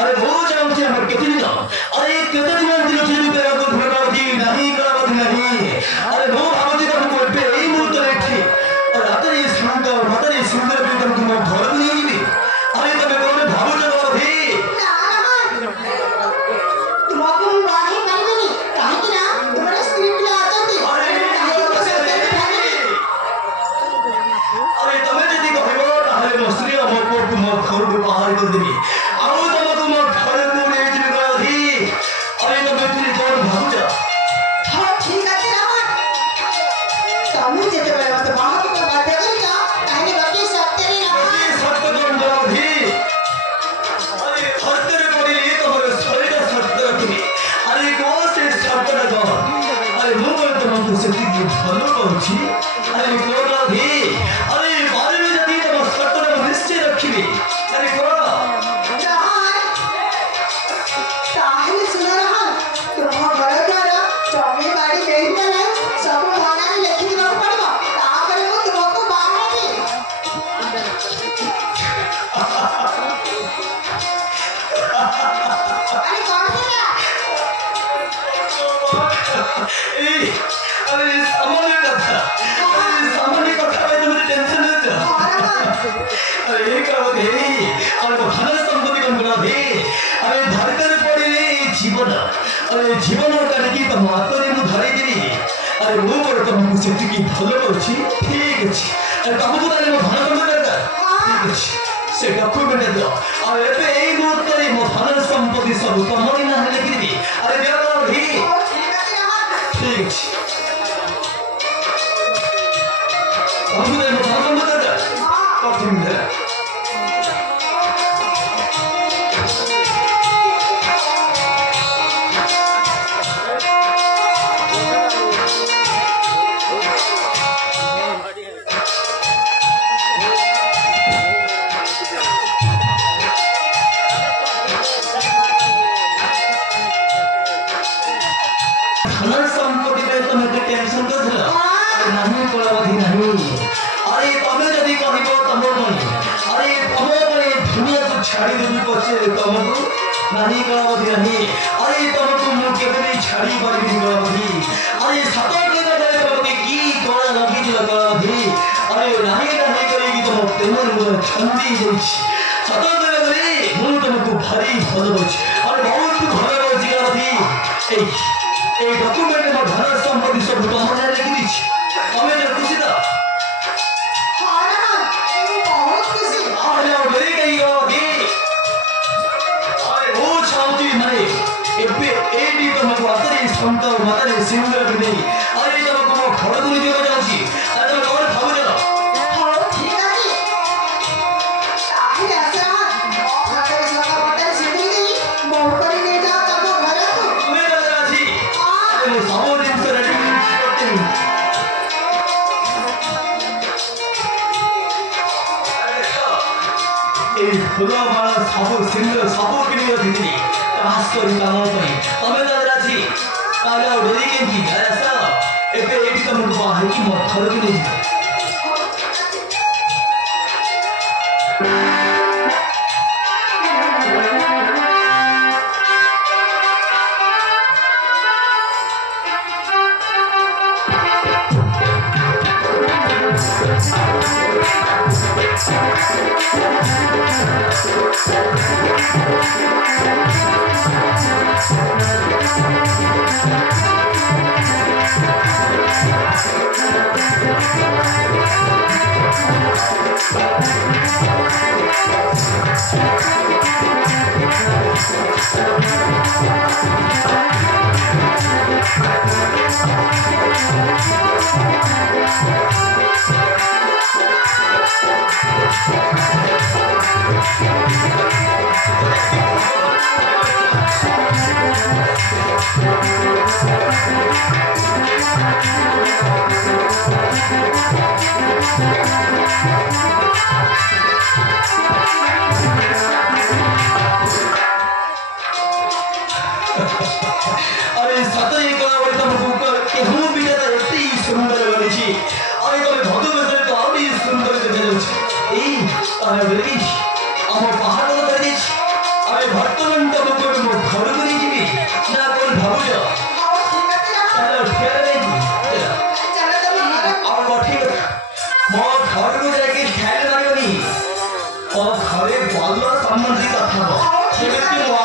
अरे वो जाऊँ से हम कितनी ना अरे कितनी बार दिलों से रुपए को धरना दी नहीं करा नहीं अरे वो भावती का कोई पे ही मुंह तो रखी और आते ये सुंदर भी तुम घर नहीं भी अरे तो मैं कौन भावो जब भी तुमको बाहर करनी काहे कि ना तुम्हारे स्क्रिप्ट में आता थी अरे तुम्हें यदि कहबो ताहले मस्त्री हमको तुम घर को बाहर कर देबी आउ तुम घर को ले जिबी गधी अरे तुम्हें तुम कौन भावो जा हां ठीक আছে রামন তুমি যেতে পারো মত বাহা তো বাধ্য করিছ তাহলে বাকি সত্যরি না ये सत्य कौन गधी अरे सत्य रे पड़िली तुम्हारे शरीर सत्य रखी अरे को से सत्य न कह अरे मुंह तुमको सेति भलो कहछि अरे को गधी अरे बारे में यदि तुम सत्य निश्चय रखिबी अरे को ताहले सुन रहा तुम घर द्वारा जमी बाड़ी देई देले सब भागा में लिखि दिबा पड़बो तापर को तुमको बाहर अरे कौन है ए अरे सामान्य कथा में तुम्हें टेंशन है क्या अरे कहो दे अरे वो धन संपत्ति कौन बना दे अरे धरकर पड़े जीवन अरे जीवन का नहीं तो मातरे मु धरे देबी अरे वो पर तुमको सेति की भलो करछि ठीक अछि अरे तुमको ताले मो धन संपत्ति दरकार ठीक अछि से डॉक्यूमेंट दो और एबे एई मुहूर्त रे मो धन संपत्ति सब तमरी ना लिखि देबी अरे देव भी ठीक अछि तुमको ताले मो धन संपत्ति दरकार कठिन है धन संपत्ति पे तुम्हें टेंशन कर दिला नहीं कलावधि नहीं अरे तमे यदि कहबो तमो नहीं अरे तमो पे दुनिया को छाड़ी देबी पछे तमको नहीं कलावधि नहीं अरे तमको मु केबे भी छाड़ी परबी कलावधि अरे सतो के जाय कलावधि की तोड़ा लगी दिला कलावधि अरे नहीं करेगी तुम तेमन मोर छंदी जाइछि सतो के गरे मु तुमको भारी भलोछि और बहुत भलो अछि कलावधि ए डॉक्यूमेंट में धन संपत्ति सब तुम्हारे लिखि दिछि हमें जो खुशी था हां ना बहुत खुशी अरे मेरी कही गई अरे वो छाउती माने एबे एडी तुमको आतरे संत मातरे सिंगर भी नहीं अरे तुमको घर को दियो जाउची अरे तुम और भाव जा हां ठीक আছে ताहले आसरा खाते लगा बटन सीधी गई बहुत कर ले जा तब घर को मैं जा रही अरे वो सब दिन से रेडी करते हैं এই ফুলা মালা সব সিংহ সব কিনিয়ে দিছি কাজ করি কাম করি তবে দাদা রাজি তাহলে আর দেরি কেন কি আরে স্যার এবে এটি তো মুখ বাহাই কি মত খরচ নেই अरे सतई कलावती तुमको केहू भी जाता एते सुंदर बनिछि अरे तमे भदु बसरे तो आउरी सुंदर देखाउछि ए अरे बेली हम पहाड़ को धरि अरे भट्ट ସମ୍ବନ୍ଧିତ ଥିବ ଯେମିତି ମୋ